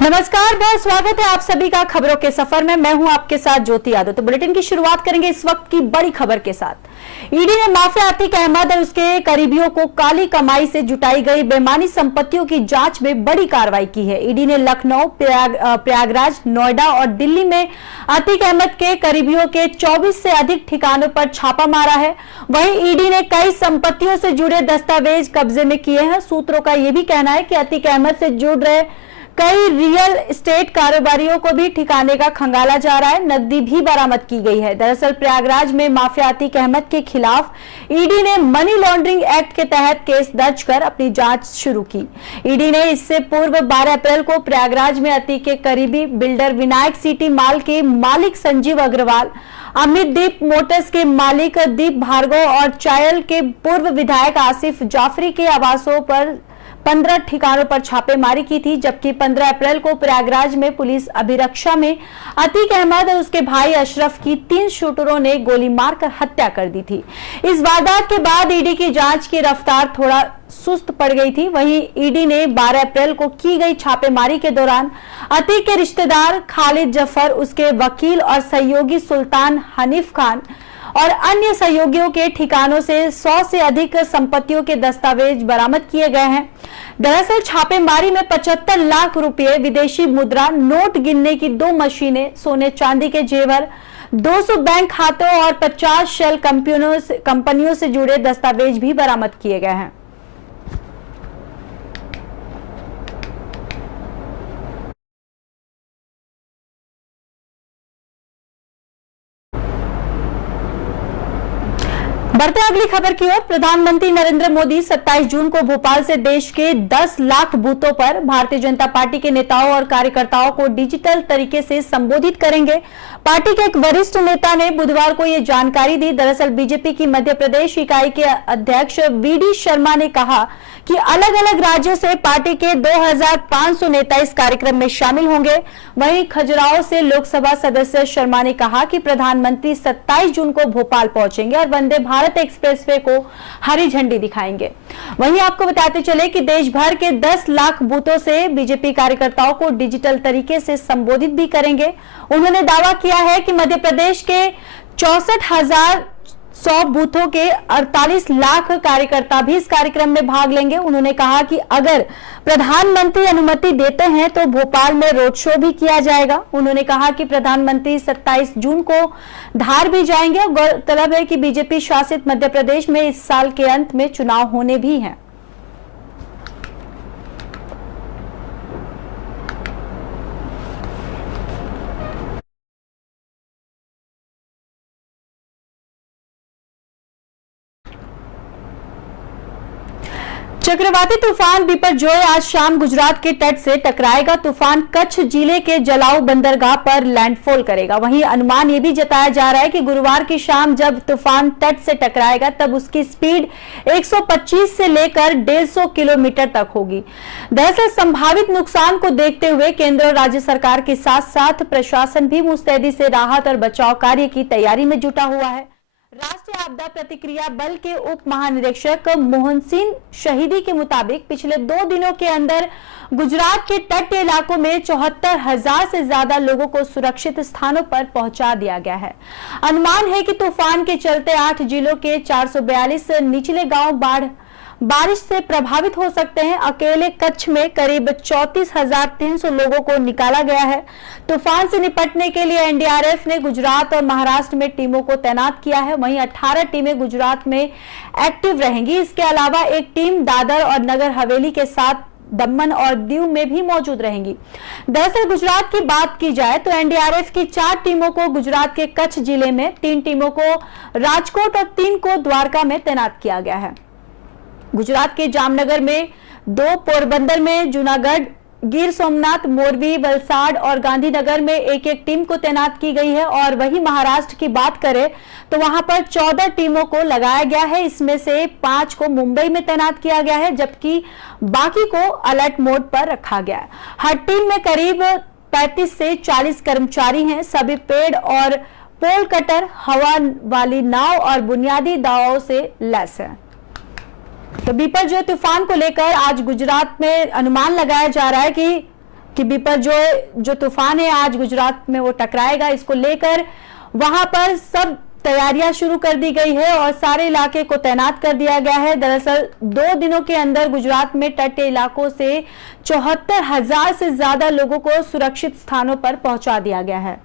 नमस्कार, बहुत स्वागत है आप सभी का खबरों के सफर में। मैं हूं आपके साथ ज्योति यादव। तो बुलेटिन की शुरुआत करेंगे इस वक्त की बड़ी खबर के साथ। ईडी ने माफिया अतीक अहमद और उसके करीबियों को काली कमाई से जुटाई गई बेईमानी संपत्तियों की जांच में बड़ी कार्रवाई की है। ईडी ने लखनऊ, प्रयागराज, नोएडा और दिल्ली में अतीक अहमद के करीबियों के 24 से अधिक ठिकानों पर छापा मारा है। वहीं ईडी ने कई संपत्तियों से जुड़े दस्तावेज कब्जे में किए हैं। सूत्रों का यह भी कहना है कि अतीक अहमद से जुड़ रहे कई रियल एस्टेट कारोबारियों को भी ठिकाने का खंगाला जा रहा है। नकदी भी बरामद की गई है। दरअसल प्रयागराज में माफिया अतीक अहमद के खिलाफ ईडी ने मनी लॉन्ड्रिंग एक्ट के तहत केस दर्ज कर अपनी जांच शुरू की। ईडी ने इससे पूर्व 12 अप्रैल को प्रयागराज में अतीक के करीबी बिल्डर विनायक सिटी मॉल के मालिक संजीव अग्रवाल, अमित दीप मोटर्स के मालिक दीप भार्गव और चायल के पूर्व विधायक आसिफ जाफरी के आवासों पर 15 ठिकानों पर छापेमारी की थी। जबकि 15 अप्रैल को प्रयागराज में पुलिस अभिरक्षा में अतीक अहमद और उसके भाई अशरफ की 3 शूटरों ने गोली मारकर हत्या कर दी थी। इस वारदात के बाद ईडी की जांच की रफ्तार थोड़ा सुस्त पड़ गई थी। वहीं ईडी ने 12 अप्रैल को की गई छापेमारी के दौरान अतीक के रिश्तेदार खालिद जफर, उसके वकील और सहयोगी सुल्तान हनीफ खान और अन्य सहयोगियों के ठिकानों से 100 से अधिक संपत्तियों के दस्तावेज बरामद किए गए हैं। दरअसल छापेमारी में 75 लाख रुपए, विदेशी मुद्रा, नोट गिनने की 2 मशीनें, सोने चांदी के जेवर, 200 बैंक खातों और 50 शेल कंपनियों से जुड़े दस्तावेज भी बरामद किए गए हैं। बढ़ते अगली खबर की ओर। प्रधानमंत्री नरेंद्र मोदी 27 जून को भोपाल से देश के 10 लाख बूथों पर भारतीय जनता पार्टी के नेताओं और कार्यकर्ताओं को डिजिटल तरीके से संबोधित करेंगे। पार्टी के एक वरिष्ठ नेता ने बुधवार को यह जानकारी दी। दरअसल बीजेपी की मध्य प्रदेश इकाई के अध्यक्ष वीडी शर्मा ने कहा कि अलग अलग राज्यों से पार्टी के 2500 नेता इस कार्यक्रम में शामिल होंगे। वहीं खजुराहो से लोकसभा सदस्य शर्मा ने कहा कि प्रधानमंत्री 27 जून को भोपाल पहुंचेंगे और वंदे भारत एक्सप्रेसवे को हरी झंडी दिखाएंगे। वहीं आपको बताते चले कि देश भर के 10 लाख बूथों से बीजेपी कार्यकर्ताओं को डिजिटल तरीके से संबोधित भी करेंगे। उन्होंने दावा किया है कि मध्य प्रदेश के 64,100 बूथों के 48 लाख कार्यकर्ता भी इस कार्यक्रम में भाग लेंगे। उन्होंने कहा कि अगर प्रधानमंत्री अनुमति देते हैं तो भोपाल में रोड शो भी किया जाएगा। उन्होंने कहा कि प्रधानमंत्री 27 जून को धार भी जाएंगे। गौरतलब है कि बीजेपी शासित मध्य प्रदेश में इस साल के अंत में चुनाव होने भी हैं। चक्रवाती तूफान बिपरजॉय आज शाम गुजरात के तट से टकराएगा। तूफान कच्छ जिले के जलाऊ बंदरगाह पर लैंडफॉल करेगा। वहीं अनुमान ये भी जताया जा रहा है कि गुरुवार की शाम जब तूफान तट से टकराएगा तब उसकी स्पीड 125 से लेकर 150 किलोमीटर तक होगी। दरअसल संभावित नुकसान को देखते हुए केंद्र और राज्य सरकार के साथ साथ प्रशासन भी मुस्तैदी से राहत और बचाव कार्य की तैयारी में जुटा हुआ है। राष्ट्रीय आपदा प्रतिक्रिया बल के उप महानिरीक्षक मोहन सिंह शहीदी के मुताबिक पिछले 2 दिनों के अंदर गुजरात के तटीय इलाकों में 74,000 से ज्यादा लोगों को सुरक्षित स्थानों पर पहुंचा दिया गया है। अनुमान है कि तूफान के चलते 8 जिलों के 442 निचले गांव बारिश से प्रभावित हो सकते हैं। अकेले कच्छ में करीब 34,300 लोगों को निकाला गया है। तूफान से निपटने के लिए एनडीआरएफ ने गुजरात और महाराष्ट्र में टीमों को तैनात किया है। वहीं 18 टीमें गुजरात में एक्टिव रहेंगी। इसके अलावा एक टीम दादर और नगर हवेली के साथ दमन और दीव में भी मौजूद रहेंगी। दरअसल गुजरात की बात की जाए तो एनडीआरएफ की 4 टीमों को गुजरात के कच्छ जिले में, 3 टीमों को राजकोट और 3 को द्वारका में तैनात किया गया है। गुजरात के जामनगर में 2, पोरबंदर में, जूनागढ़, गिर सोमनाथ, मोरबी, वलसाड़ और गांधीनगर में एक टीम को तैनात की गई है। और वहीं महाराष्ट्र की बात करें तो वहां पर 14 टीमों को लगाया गया है। इसमें से 5 को मुंबई में तैनात किया गया है, जबकि बाकी को अलर्ट मोड पर रखा गया है। हर टीम में करीब 35 से 40 कर्मचारी हैं। सभी पेड़ और पोल कटर, हवा वाली नाव और बुनियादी दावों से लैस है। तो बिपरजॉय तूफान को लेकर आज गुजरात में अनुमान लगाया जा रहा है कि कि बिपरजॉय जो तूफान है आज गुजरात में वो टकराएगा। इसको लेकर वहां पर सब तैयारियां शुरू कर दी गई है और सारे इलाके को तैनात कर दिया गया है। दरअसल 2 दिनों के अंदर गुजरात में तटीय इलाकों से 74,000 से ज्यादा लोगों को सुरक्षित स्थानों पर पहुंचा दिया गया है।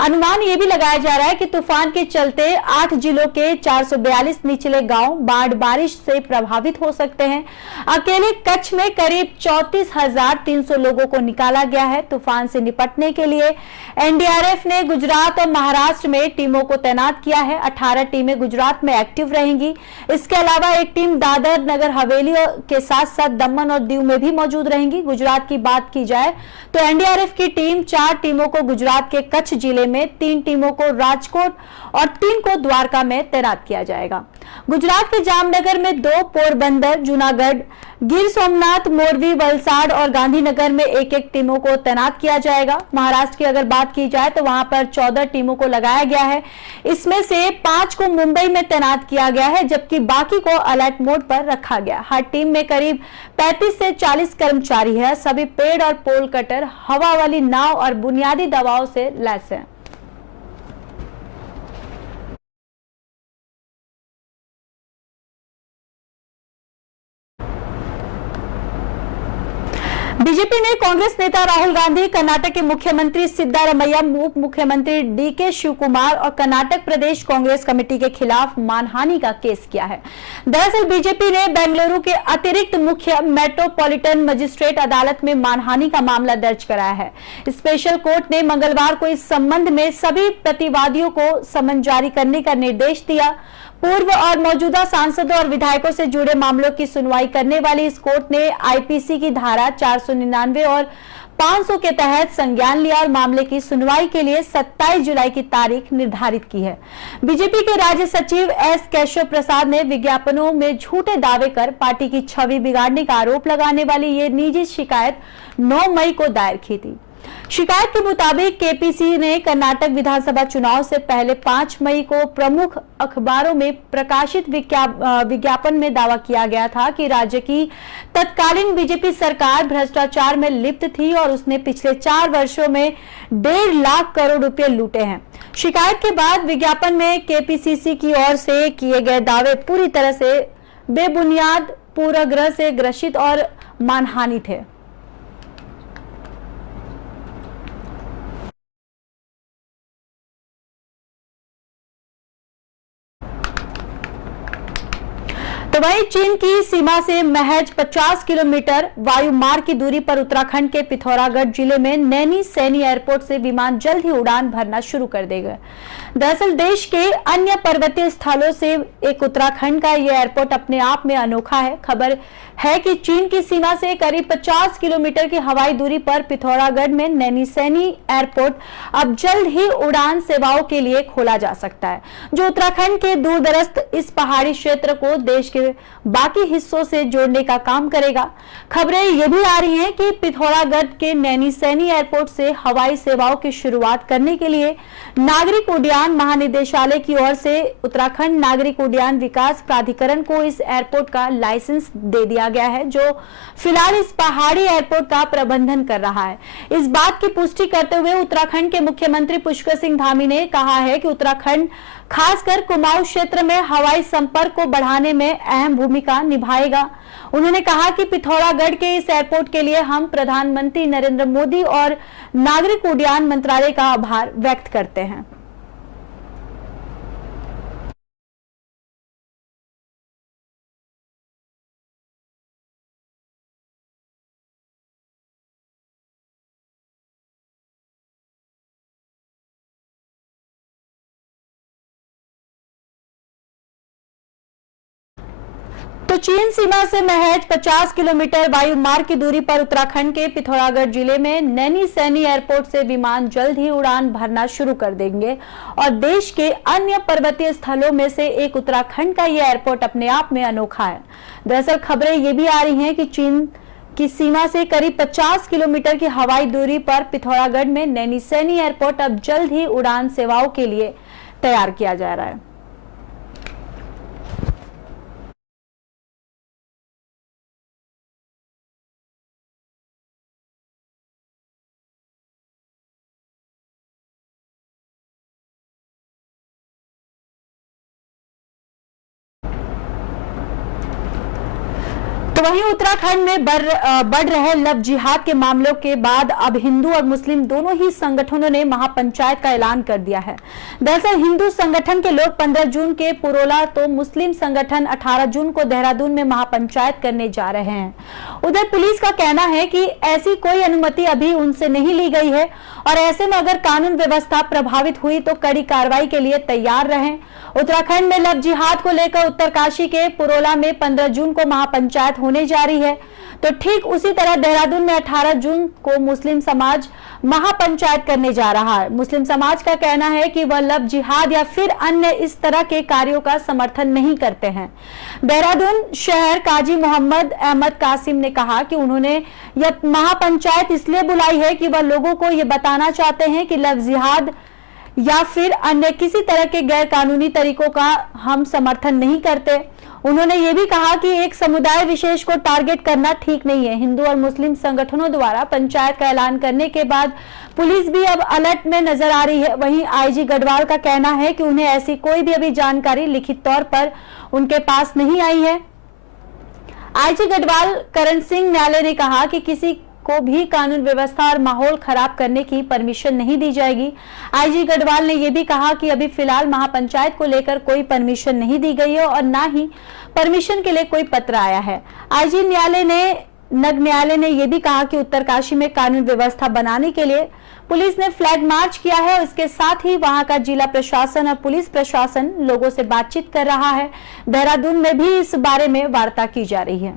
अनुमान यह भी लगाया जा रहा है कि तूफान के चलते 8 जिलों के 442 निचले गांव बाढ़ बारिश से प्रभावित हो सकते हैं। अकेले कच्छ में करीब 34,300 लोगों को निकाला गया है। तूफान से निपटने के लिए एनडीआरएफ ने गुजरात और महाराष्ट्र में टीमों को तैनात किया है। 18 टीमें गुजरात में एक्टिव रहेंगी। इसके अलावा एक टीम दादर नगर हवेली के साथ साथ दमन और दीव में भी मौजूद रहेंगी। गुजरात की बात की जाए तो एनडीआरएफ की टीम 4 टीमों को गुजरात के कच्छ जिले में, 3 टीमों को राजकोट और 3 को द्वारका में तैनात किया जाएगा। गुजरात के जामनगर में 2, पोरबंदर, जूनागढ़, गिर सोमनाथ, मोरबी, वलसाड़ और गांधीनगर में 1-1 टीमों को तैनात किया जाएगा। महाराष्ट्र की अगर बात की जाए तो वहां पर 14 टीमों को लगाया गया है। इसमें से 5 को मुंबई में तैनात किया गया है, जबकि बाकी को अलर्ट मोड पर रखा गया। हर टीम में करीब 35 से 40 कर्मचारी है। सभी पेड़ और पोल कटर, हवा वाली नाव और बुनियादी दवाओं से लैस है। बीजेपी ने कांग्रेस नेता राहुल गांधी, कर्नाटक के मुख्यमंत्री सिद्धारमैया, उप मुख्यमंत्री डीके शिवकुमार और कर्नाटक प्रदेश कांग्रेस कमेटी के खिलाफ मानहानि का केस किया है। दरअसल बीजेपी ने बेंगलुरु के अतिरिक्त मुख्य मेट्रोपॉलिटन मजिस्ट्रेट अदालत में मानहानि का मामला दर्ज कराया है। स्पेशल कोर्ट ने मंगलवार को इस संबंध में सभी प्रतिवादियों को समन जारी करने का निर्देश दिया। पूर्व और मौजूदा सांसदों और विधायकों से जुड़े मामलों की सुनवाई करने वाली इस कोर्ट ने आईपीसी की धारा 499 और 500 के तहत संज्ञान लिया और मामले की सुनवाई के लिए 27 जुलाई की तारीख निर्धारित की है। बीजेपी के राज्य सचिव एस केशव प्रसाद ने विज्ञापनों में झूठे दावे कर पार्टी की छवि बिगाड़ने का आरोप लगाने वाली ये निजी शिकायत 9 मई को दायर की थी। शिकायत के मुताबिक केपीसी ने कर्नाटक विधानसभा चुनाव से पहले 5 मई को प्रमुख अखबारों में प्रकाशित विज्ञापन में दावा किया गया था कि राज्य की तत्कालीन बीजेपी सरकार भ्रष्टाचार में लिप्त थी और उसने पिछले 4 वर्षों में 1.5 लाख करोड़ रुपए लूटे हैं। शिकायत के बाद विज्ञापन में केपीसीसी की ओर से किए गए दावे पूरी तरह से बेबुनियाद, पूर्वाग्रह से ग्रसित और मानहानि थे। तो वहीं चीन की सीमा से महज 50 किलोमीटर वायु मार्ग की दूरी पर उत्तराखंड के पिथौरागढ़ जिले में नैनी सैनी एयरपोर्ट से विमान जल्द ही उड़ान भरना शुरू कर देगा। दरअसल देश के अन्य पर्वतीय स्थलों से एक उत्तराखंड का यह एयरपोर्ट अपने आप में अनोखा है। खबर है कि चीन की सीमा से करीब 50 किलोमीटर की हवाई दूरी पर पिथौरागढ़ में नैनी सैनी एयरपोर्ट अब जल्द ही उड़ान सेवाओं के लिए खोला जा सकता है, जो उत्तराखंड के दूरदराज इस पहाड़ी क्षेत्र को देश के बाकी हिस्सों से जोड़ने का काम करेगा। खबरें ये भी आ रही हैं कि पिथौरागढ़ के नैनी सैनी एयरपोर्ट से हवाई सेवाओं की शुरुआत करने के लिए नागरिक उड्डयन महानिदेशालय की ओर से उत्तराखंड नागरिक उड्डयन विकास प्राधिकरण को इस एयरपोर्ट का लाइसेंस दे दिया गया है, जो फिलहाल इस पहाड़ी एयरपोर्ट का प्रबंधन कर रहा है। इस बात की पुष्टि करते हुए उत्तराखंड के मुख्यमंत्री पुष्कर सिंह धामी ने कहा है कि उत्तराखंड खासकर कुमाऊं क्षेत्र में हवाई संपर्क को बढ़ाने में अहम भूमिका निभाएगा। उन्होंने कहा कि पिथौरागढ़ के इस एयरपोर्ट के लिए हम प्रधानमंत्री नरेंद्र मोदी और नागरिक उड्डयन मंत्रालय का आभार व्यक्त करते हैं। तो चीन सीमा से महज 50 किलोमीटर वायु मार्ग की दूरी पर उत्तराखंड के पिथौरागढ़ जिले में नैनी सैनी एयरपोर्ट से विमान जल्द ही उड़ान भरना शुरू कर देंगे और देश के अन्य पर्वतीय स्थलों में से एक उत्तराखंड का यह एयरपोर्ट अपने आप में अनोखा है। दरअसल खबरें ये भी आ रही हैं कि चीन की सीमा से करीब 50 किलोमीटर की हवाई दूरी पर पिथौरागढ़ में नैनी सैनी एयरपोर्ट अब जल्द ही उड़ान सेवाओं के लिए तैयार किया जा रहा है। तो वहीं उत्तराखंड में बढ़ रहे लव जिहाद के मामलों के बाद अब हिंदू और मुस्लिम दोनों ही संगठनों ने महापंचायत का ऐलान कर दिया है। दरअसल हिंदू संगठन के लोग 15 जून के पुरोला तो मुस्लिम संगठन 18 जून को देहरादून में महापंचायत करने जा रहे हैं। उधर पुलिस का कहना है कि ऐसी कोई अनुमति अभी उनसे नहीं ली गई है और ऐसे में अगर कानून व्यवस्था प्रभावित हुई तो कड़ी कार्रवाई के लिए तैयार रहें। उत्तराखंड में लव जिहाद को लेकर उत्तरकाशी के पुरोला में 15 जून को महापंचायत होने जा रही है, तो ठीक उसी तरह देहरादून में 18 जून को मुस्लिम समाज महापंचायत करने जा रहा है। मुस्लिम समाज का कहना है कि वह लव जिहाद या फिर अन्य इस तरह के कार्यों का समर्थन नहीं करते हैं। देहरादून शहर काजी मोहम्मद अहमद कासिम ने कहा कि उन्होंने यह महापंचायत इसलिए बुलाई है कि वह लोगों को यह बताना चाहते हैं कि लव जिहाद या फिर अन्य किसी तरह के गैर कानूनी तरीकों का हम समर्थन नहीं करते। उन्होंने ये भी कहा कि एक समुदाय विशेष को टारगेट करना ठीक नहीं है। हिंदू और मुस्लिम संगठनों द्वारा पंचायत का ऐलान करने के बाद पुलिस भी अब अलर्ट में नजर आ रही है। वहीं आईजी गढ़वाल का कहना है कि उन्हें ऐसी कोई भी अभी जानकारी लिखित तौर पर उनके पास नहीं आई है। आईजी गढ़वाल करण सिंह न्यायालय ने कहा कि किसी को भी कानून व्यवस्था और माहौल खराब करने की परमिशन नहीं दी जाएगी। आईजी गढ़वाल ने यह भी कहा कि अभी फिलहाल महापंचायत को लेकर कोई परमिशन नहीं दी गई है और ना ही परमिशन के लिए कोई पत्र आया है। आईजी न्यायालय ने यह भी कहा कि उत्तरकाशी में कानून व्यवस्था बनाने के लिए पुलिस ने फ्लैग मार्च किया है और इसके साथ ही वहां का जिला प्रशासन और पुलिस प्रशासन लोगों से बातचीत कर रहा है। देहरादून में भी इस बारे में वार्ता की जा रही है।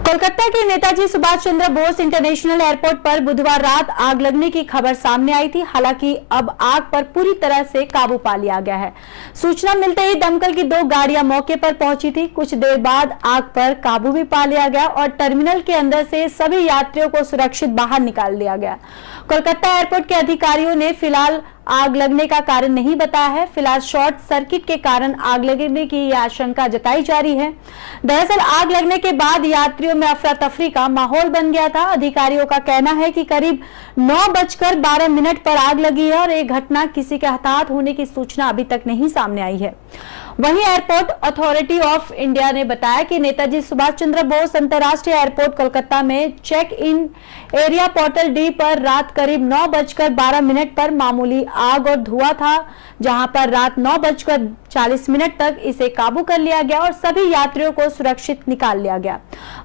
कोलकाता के नेताजी सुभाष चंद्र बोस इंटरनेशनल एयरपोर्ट पर बुधवार रात आग लगने की खबर सामने आई थी। हालांकि अब आग पर पूरी तरह से काबू पा लिया गया है। सूचना मिलते ही दमकल की 2 गाड़ियां मौके पर पहुंची थी। कुछ देर बाद आग पर काबू भी पा लिया गया और टर्मिनल के अंदर से सभी यात्रियों को सुरक्षित बाहर निकाल दिया गया। कोलकाता एयरपोर्ट के अधिकारियों ने फिलहाल आग लगने का कारण नहीं बताया है। फिलहाल शॉर्ट सर्किट के कारण आग लगने की आशंका जताई जा रही है। दरअसल आग लगने के बाद यात्रियों में अफरा तफरी का माहौल बन गया था। अधिकारियों का कहना है कि करीब 9:12 पर आग लगी है और एक घटना किसी के हताहत होने की सूचना अभी तक नहीं सामने आई है। वहीं एयरपोर्ट अथॉरिटी ऑफ इंडिया ने बताया कि नेताजी सुभाष चंद्र बोस अंतर्राष्ट्रीय एयरपोर्ट कोलकाता में check in area portal D पर रात करीब 9:12 पर मामूली आग और धुआं था, जहां पर रात 9:40 तक इसे काबू कर लिया गया और सभी यात्रियों को सुरक्षित निकाल लिया गया।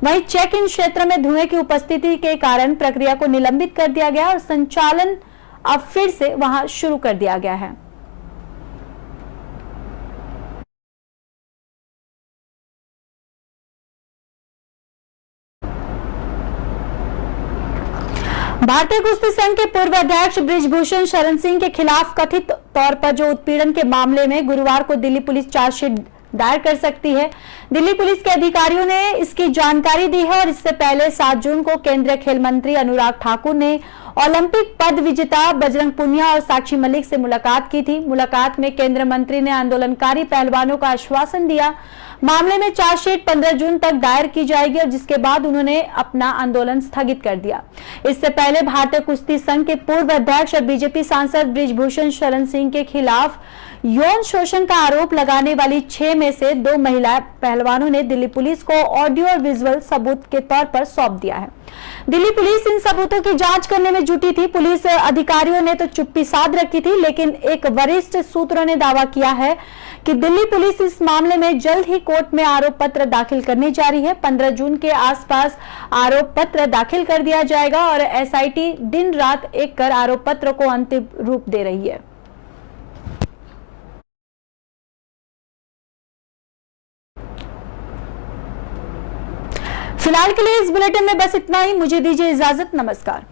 वहीं चेक इन क्षेत्र में धुएं की उपस्थिति के कारण प्रक्रिया को निलंबित कर दिया गया और संचालन अब फिर से वहां शुरू कर दिया गया है। भारतीय कुश्ती संघ के पूर्व अध्यक्ष बृजभूषण शरण सिंह के खिलाफ कथित तौर पर जो उत्पीड़न के मामले में गुरुवार को दिल्ली पुलिस चार्जशीट दायर कर सकती है। दिल्ली पुलिस के अधिकारियों ने इसकी जानकारी दी है और इससे पहले 7 जून को केंद्रीय खेल मंत्री अनुराग ठाकुर ने ओलंपिक पद विजेता बजरंग पुनिया और साक्षी मलिक से मुलाकात की थी। मुलाकात में केंद्रीय मंत्री ने आंदोलनकारी पहलवानों का आश्वासन दिया। मामले में चार्जशीट 15 जून तक दायर की जाएगी और जिसके बाद उन्होंने अपना आंदोलन स्थगित कर दिया। इससे पहले भारतीय कुश्ती संघ के पूर्व अध्यक्ष और बीजेपी सांसद बृजभूषण शरण सिंह के खिलाफ यौन शोषण का आरोप लगाने वाली 6 में से 2 महिला पहलवानों ने दिल्ली पुलिस को ऑडियो और विजुअल सबूत के तौर पर सौंप दिया है। दिल्ली पुलिस इन सबूतों की जांच करने में जुटी थी। पुलिस अधिकारियों ने तो चुप्पी साध रखी थी, लेकिन एक वरिष्ठ सूत्रों ने दावा किया है कि दिल्ली पुलिस इस मामले में जल्द ही कोर्ट में आरोप पत्र दाखिल करने जा रही है। 15 जून के आसपास आरोप पत्र दाखिल कर दिया जाएगा और एसआईटी दिन रात एक कर आरोप पत्र को अंतिम रूप दे रही है। फिलहाल के लिए इस बुलेटिन में बस इतना ही। मुझे दीजिए इजाजत। नमस्कार।